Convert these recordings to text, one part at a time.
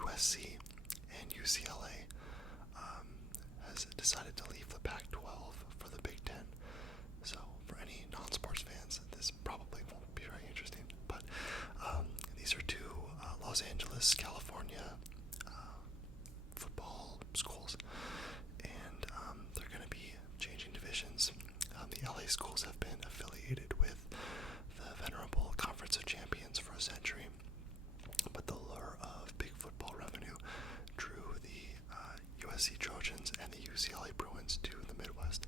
USC and UCLA has decided to leave the Pac-12 for the Big Ten. So for any non-sports fans, this probably won't be very interesting. But these are two Los Angeles, California football schools, and they're going to be changing divisions. The LA schools have been affiliated with the venerable Conference of Champions for a century, but the lure of big football revenue drew the USC Trojans and the UCLA Bruins to the Midwest.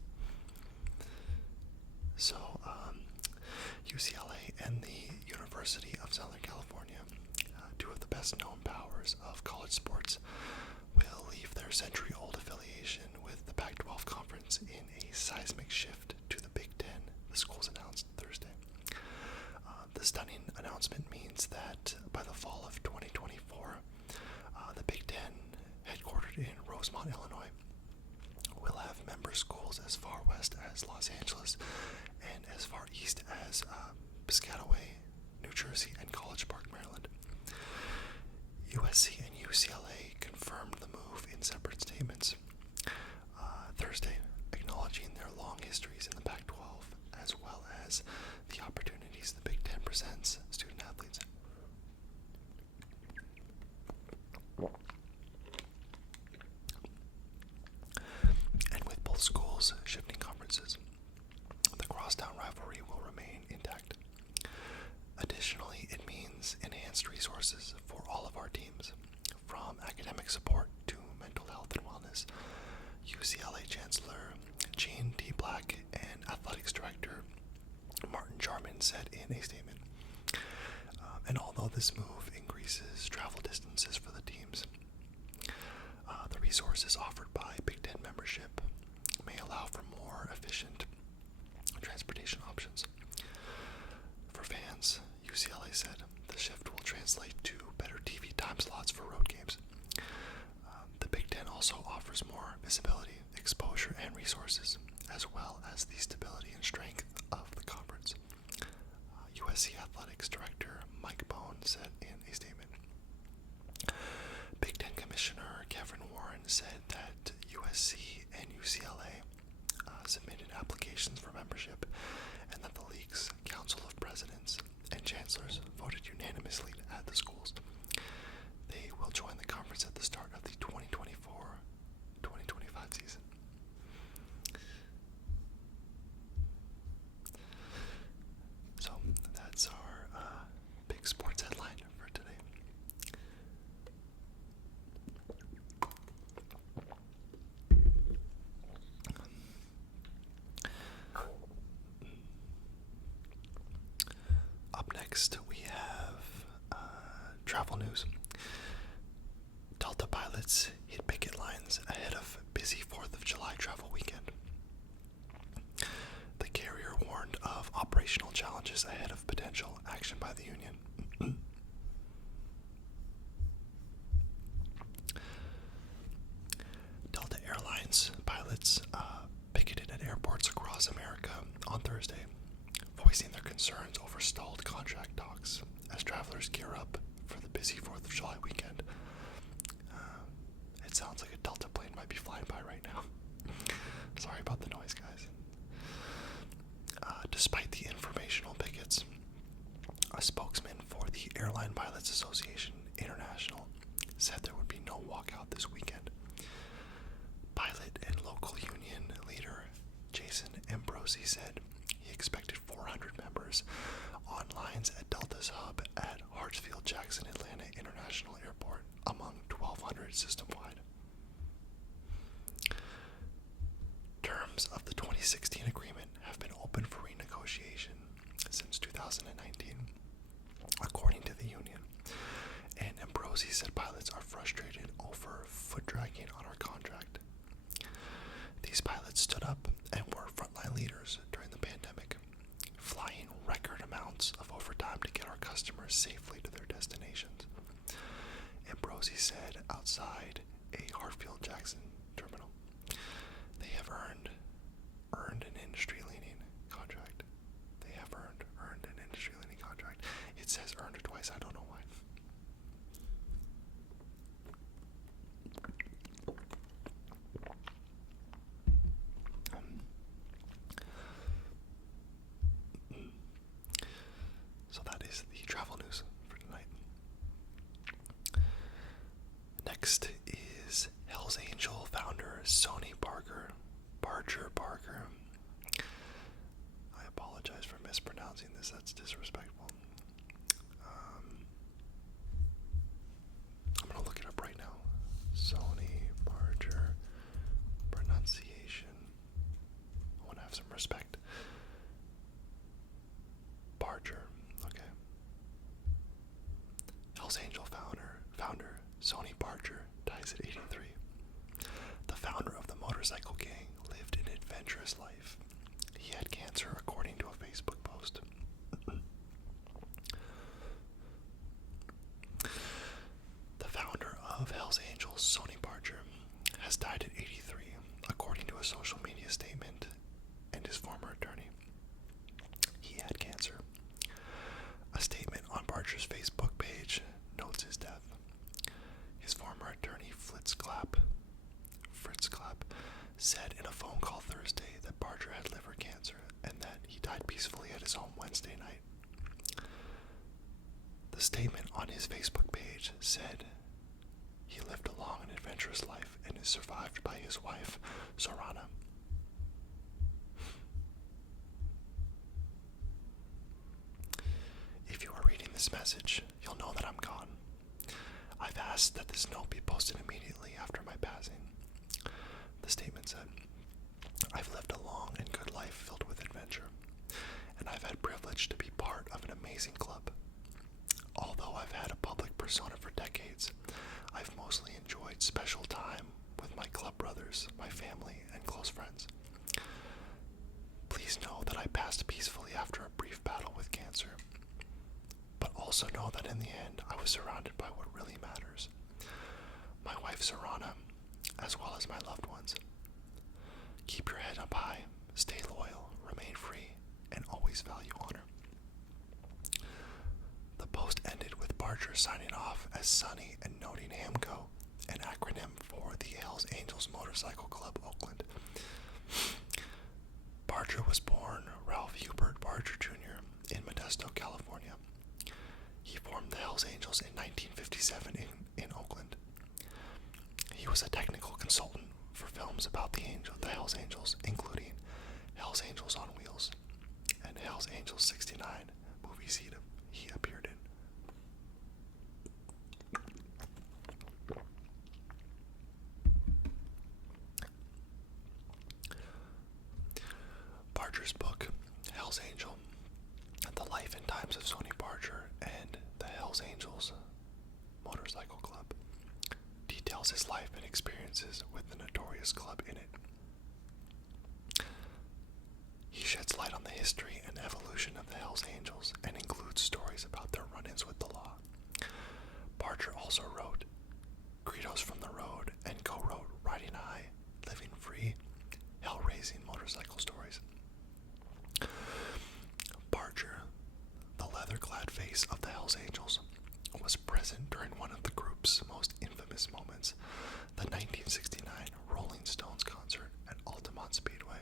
So UCLA and the University of Southern California, two of the best known powers of college sports, will leave their century-old affiliation with the Pac-12 conference in a seismic shift to the Big Ten, the schools announced Thursday. The stunning announcement means that by the fall of 2024, the Big Ten, headquartered in Rosemont, Illinois, will have member schools as far west as Los Angeles and as far east as Piscataway, New Jersey, and College Park, Maryland. USC and UCLA confirmed the move in separate statements Thursday, acknowledging their long histories in the Pac-12 as well as the opportunities the Big Ten presents student athletes. And with both schools shifting conferences, the crosstown rivalry will remain intact. Additionally, it means enhanced resources for all of our teams, from academic support to mental health and wellness. UCLA Chancellor Gene T. Black and Athletics Director Martin Jarman said in a statement. And although this move increases travel distances for the teams, the resources offered by Big Ten membership may allow for more efficient transportation options. For fans, UCLA said the shift will translate to better TV time slots for road games. The Big Ten also offers more visibility, exposure, and resources, as well as the stability and strength of the conference. USC Athletics Director Mike Bone said in a statement. Big Ten Commissioner Kevin Warren said that USC and UCLA submitted applications for membership, and that the league's Council of Presidents and Chancellors voted unanimously to add the schools. They will join the conference at the start of the 2024-2025 season. So that's our big sports headline for today. Up next, we have travel news. Delta pilots hit picket lines ahead of busy 4th of July travel weekend. The carrier warned of operational challenges ahead of potential action by the union. Delta Airlines pilots picketed at airports across America on Thursday, voicing their concerns over stalled contract talks as travelers gear up for the busy 4th of July weekend. It sounds like a Delta plane might be flying by right now. Sorry about the noise, guys. Despite the informational pickets, a spokesman for the Airline Pilots Association International said there would be no walkout this weekend. Pilot and local union leader Jason Ambrosi said he expected 400 members on lines at Delta's hub at Hartsfield-Jackson Atlanta International Airport, among 1,200 system-wide. Terms of the 2016 agreement have been open for renegotiation since 2019, according to the union. And Ambrosi said pilots are frustrated over foot-dragging on our contract. These pilots stood up and were frontline leaders during the pandemic, flying record amounts of overtime to get our customers safely to their destinations. Ambrosi said outside a Hartsfield-Jackson terminal, they have earned an industry-leading contract. They have earned an industry-leading contract. It says earned twice, I don't know why. Next is Hell's Angel founder Sonny Barger. Barger. I apologize for mispronouncing this, that's disrespectful. I'm gonna look it up right now. Sonny Barger pronunciation. I wanna have some respect. Barger, okay. Hell's Angel founder Sonny Barger dies at 83. The founder of the motorcycle gang lived an adventurous life. He had cancer, according to a Facebook post. The founder of Hell's Angels, Sonny Barger, has died at 83, according to a social media statement and his former attorney. He had cancer. A statement on Barger's Facebook page notes his death. His former attorney, Fritz Clapp, said in a phone call Thursday that Barger had liver cancer and that he died peacefully at his home Wednesday night. The statement on his Facebook page said he lived a long and adventurous life and is survived by his wife, Sorana. If you are reading this message, you'll know that I'm gone. I've asked that this note be posted immediately after my passing. The statement said, I've lived a long and good life filled with adventure, and I've had privilege to be part of an amazing club. Although I've had a public persona for decades, I've mostly enjoyed special time with my club brothers, my family, and close friends. Please know that I passed peacefully after a brief battle with cancer, but also know that in the end I was surrounded by what really matters. My wife Sorana, as well as my loved ones. Keep your head up high, stay loyal, remain free, and always value honor. The post ended with Barger signing off as Sonny and noting HAMCO, an acronym for the Hells Angels Motorcycle Club Oakland. Barger was born Ralph Hubert Barger Jr. in Modesto, California. He formed the Hells Angels in 1957 in Oakland. He was a technical consultant for films about the Hells Angels, including Hells Angels on Wheels and Hells Angels 69 movies he appeared in. Barger's book, Hells Angel, The Life and Times of Sonny Barger and the Hells Angels Motorcycle Club, details his life and experiences with the notorious club in it. He sheds light on the history and evolution of the Hells Angels and includes stories about their run-ins with the law. Barger also wrote Credos from the Road and co-wrote Riding High, Living Free, Hell-Raising Motorcycle Stories. Barger, the leather-clad face of the Hells Angels, was present during one of the group's most infamous moments, the 1969 Rolling Stones concert at Altamont Speedway,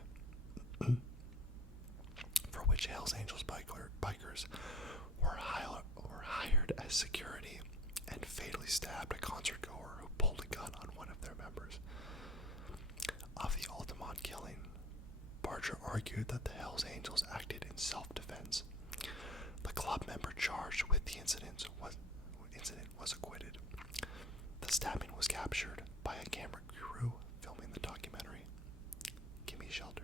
for which Hells Angels bikers were hired as security and fatally stabbed a concertgoer who pulled a gun on one of their members. Of the Altamont killing, Barger argued that the Hells Angels acted in self-defense. The club member charged with the incident was acquitted. The stabbing was captured by a camera crew filming the documentary, Gimme Shelter.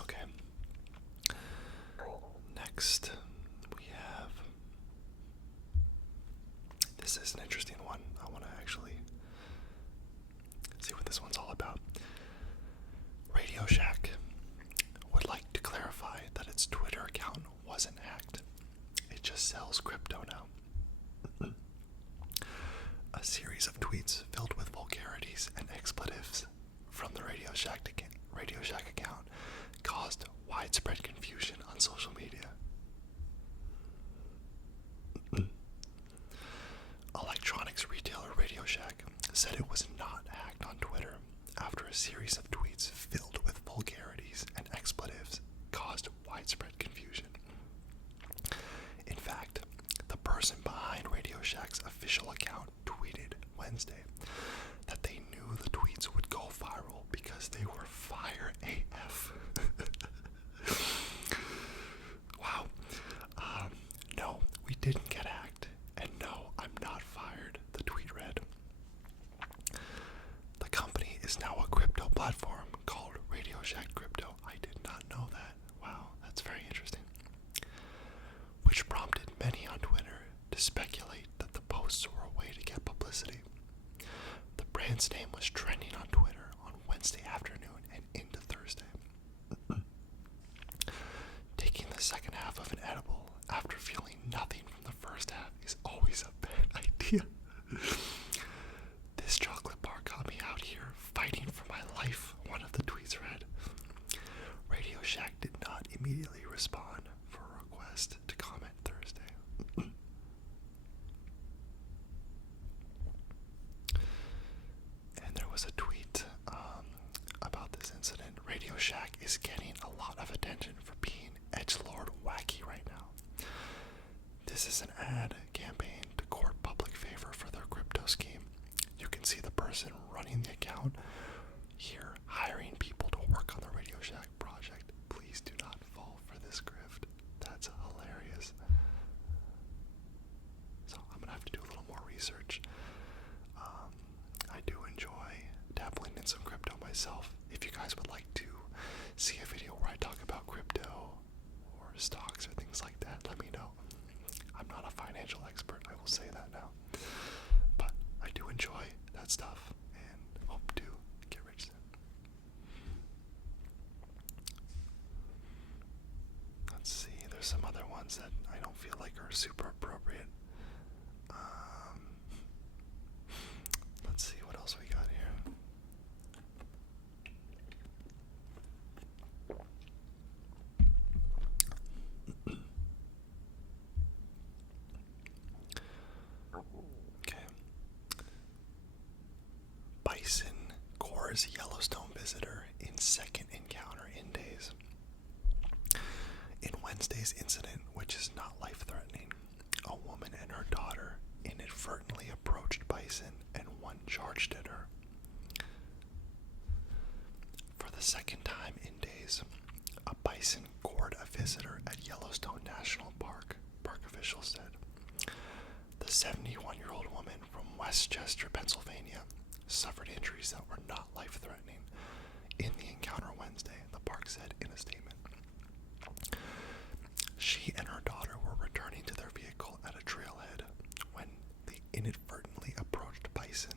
Okay. Next, we have... This is an interesting one. I want to actually see what this one's all about. RadioShack would like to clarify that its Twitter account wasn't hacked. It just sells crypto now. A series of tweets filled with vulgarities and expletives from the RadioShack account caused widespread confusion on social media. Electronics retailer RadioShack said it was not hacked on Twitter, after a series of tweets filled with vulgarities and expletives caused widespread confusion. In fact, the person behind RadioShack's official account tweeted Wednesday that they knew the tweets would go viral because they were fire AF. Wow. No, we didn't get hacked, and no, I'm not fired, the tweet read. The company is now a crypto platform called RadioShack Crypto. I did not know that. Wow, that's very interesting. Which prompted many on Twitter to speculate that the posts were a way to get publicity. The brand's name was trending on Twitter on Wednesday afternoon and into Thursday. Taking the second half of an edible after feeling nothing from the first half is always a bad idea. This chocolate bar got me out here fighting for my life, one of the tweets read. RadioShack did not immediately respond for a request to comment Thursday. And there was a tweet about this incident. RadioShack is getting a lot of attention for being edgelord wacky right now. This is an ad campaign to court public favor for their crypto scheme. You can see the person running the account here hiring people to work on the RadioShack project. Please do not fall for this grift. That's hilarious. So I'm gonna have to do a little more research. I do enjoy dabbling in some crypto myself. If you guys would like to see a video where I talk about crypto or stocks or things like that, let me know. I'm not a financial expert, I will say that now. But I do enjoy that stuff and hope to get rich soon. Let's see, there's some other ones that I don't feel like are super appropriate. Let's see what else we got here. Okay. Bison gores Yellowstone visitor in second encounter in days. In Wednesday's incident, which is not life-threatening, a woman and her daughter inadvertently approached bison and one charged at her. For the second time in days, a bison gored a visitor at Yellowstone National Park, park officials said. The 71-year-old woman from Westchester, Pennsylvania, suffered injuries that were not life-threatening in the encounter Wednesday, the park said in a statement. She and her daughter were returning to their vehicle at a trailhead when they inadvertently approached bison,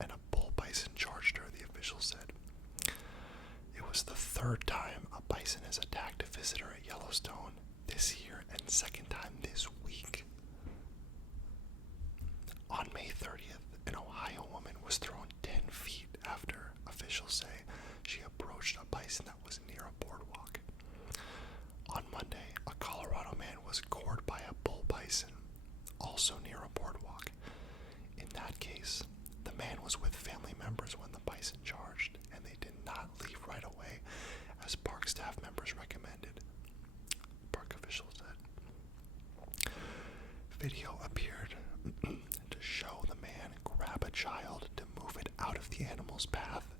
and a bull bison charged her, the official said. It was the third time a bison has attacked a visitor at Yellowstone this year and second time this week. On May 30th, an Ohio woman was thrown 10 feet after officials say she approached a bison that was near a boardwalk. On Monday, a Colorado man was gored by a bull bison, also near a boardwalk. In that case, the man was with family members when the bison charged, and they did not leave right away, as park staff members recommended, park officials said. Video appeared to show the man grab a child to move it out of the animal's path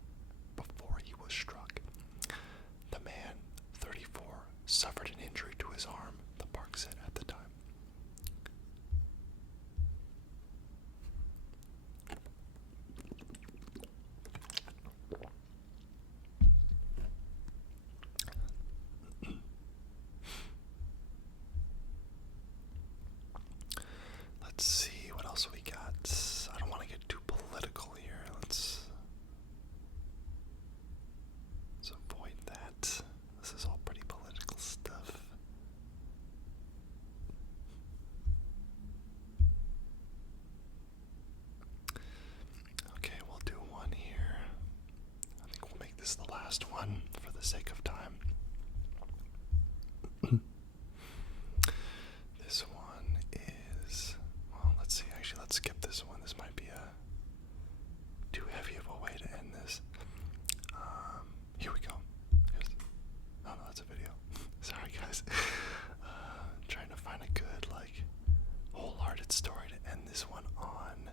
before he was struck. The man, 34, suffered an injury to his arm, the park said at the time. Let's see what else we got. I don't want to get too political here. Let's avoid that. This is all pretty political stuff. Okay, we'll do one here. I think we'll make this the last one for the sake of time. This one is, well, let's see, actually let's skip this one. This might be too heavy of a way to end this. anyways, trying to find a good, like, wholehearted story to end this one on.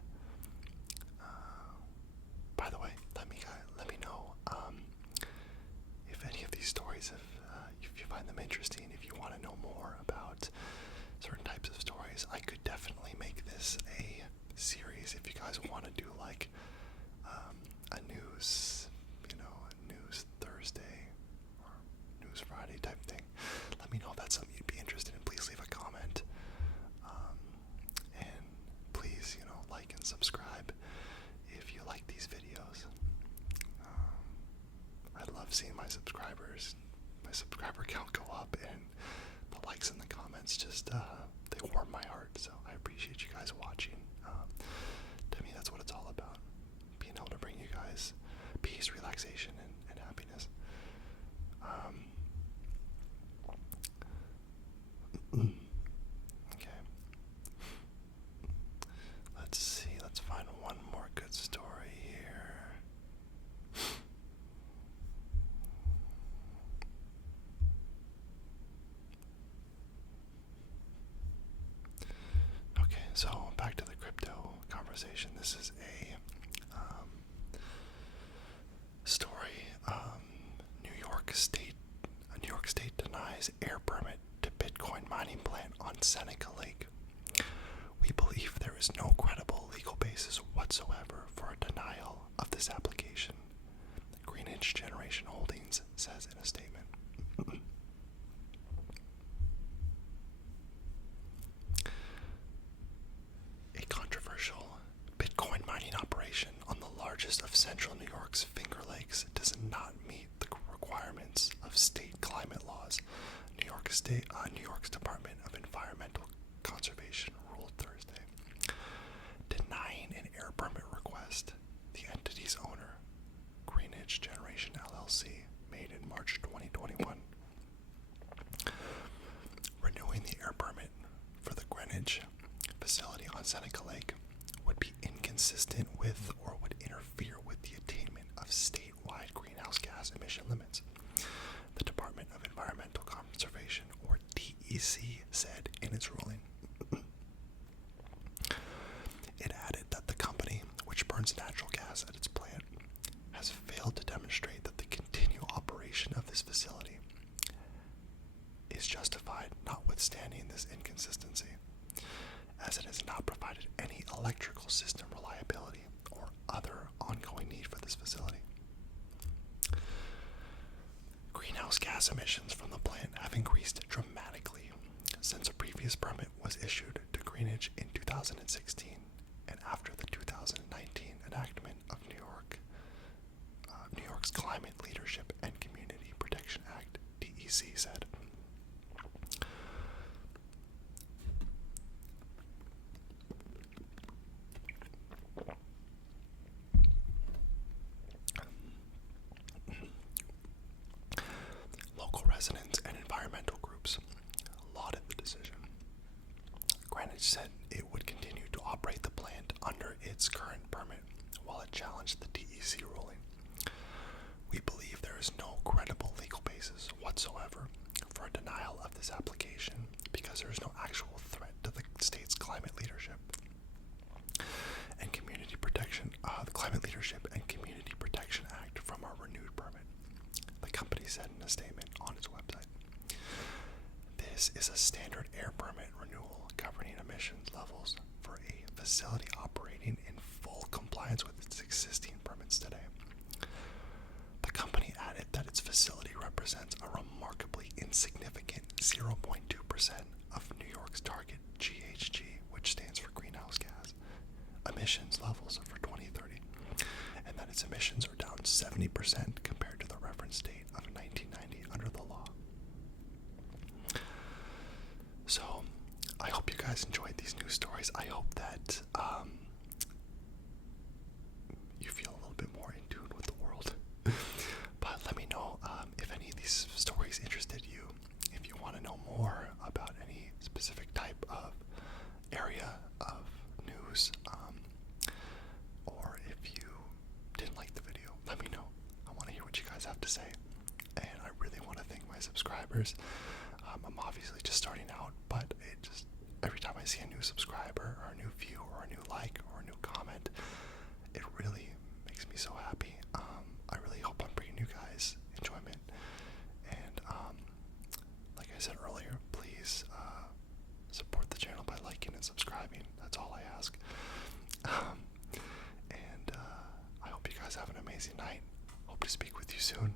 By the way, let me know if any of these stories, if you find them interesting, if you want to know more about certain types of stories. I could definitely make this a series if you guys want to do like a news, a news Thursday or news Friday type thing. Let me know if that's something you'd be interested in. Please leave a comment, and please, like and subscribe if you like these videos. I love seeing my subscriber count go up, and the likes and the comments just they warm my heart. So I appreciate you guys watching. To me, that's what it's all about: being able to bring you guys peace, relaxation, and happiness. Okay. Let's see. Let's find one more good story here. Okay, so back to the crypto conversation. This is a story. New York State denies air permit to Bitcoin mining plant on Seneca Lake. We believe there is no credible legal basis whatsoever for a denial of this application, Greenwich Generation Holdings says in a statement. A controversial Bitcoin mining operation on the largest of central New York's Finger Lakes does not meet the requirements of state climate laws, New York's Department of Environmental Conservation ruled Thursday, denying an air permit request the entity's owner, Greenwich Generation LLC, made in March 2021. Renewing the air permit for the Greenwich facility on Seneca Lake would be inconsistent with or would interfere with the attainment of statewide greenhouse gas emission limits, the Department of Environmental Conservation, or DEC, said in its ruling. It added that the company, which burns natural gas at its plant, has failed to demonstrate that the continued operation of this facility is justified, notwithstanding this inconsistency, as it has not provided any electrical system reliability or other ongoing need for this facility. Greenhouse gas emissions from the plant have increased dramatically since a previous permit was issued to Greenwich in 2016 and after the 2019 enactment of New York's Climate Leadership and Community Protection Act, DEC said. Local residents and environmental groups lauded the decision. Greenwich said it would continue to operate the plant under its current permit while it challenged the DEC ruling. We believe there is no credible legal basis whatsoever for a denial of this application because there is no actual threat to the state's climate leadership and community protection, the Climate Leadership and Community Protection Act from our renewed permit, the company said in a statement on its website. This is a standard air permit renewal governing emissions levels for a facility operating in full compliance with its existing permits today. The company added that its facility represents a remarkably insignificant 0.2% of New York's target GHG, which stands for greenhouse gas, emissions levels for 2030, and that its emissions are down 70% compared to the reference date of 1990 under the law. So, I hope you guys enjoyed these news stories. I hope that you feel a little bit more in tune with the world. But let me know if any of these stories interested you, if you want to know more about any specific type of area of news, or if you didn't like the video, let me know. I want to hear what you guys have to say. And I really want to thank my subscribers. I'm obviously just starting out, but every time I see a new subscriber or a new view or a new like or a new comment, it really makes me so happy. I really hope I'm bringing you guys enjoyment. And like I said earlier, please support the channel by liking and subscribing. That's all I ask. And I hope you guys have an amazing night. Hope to speak with you soon.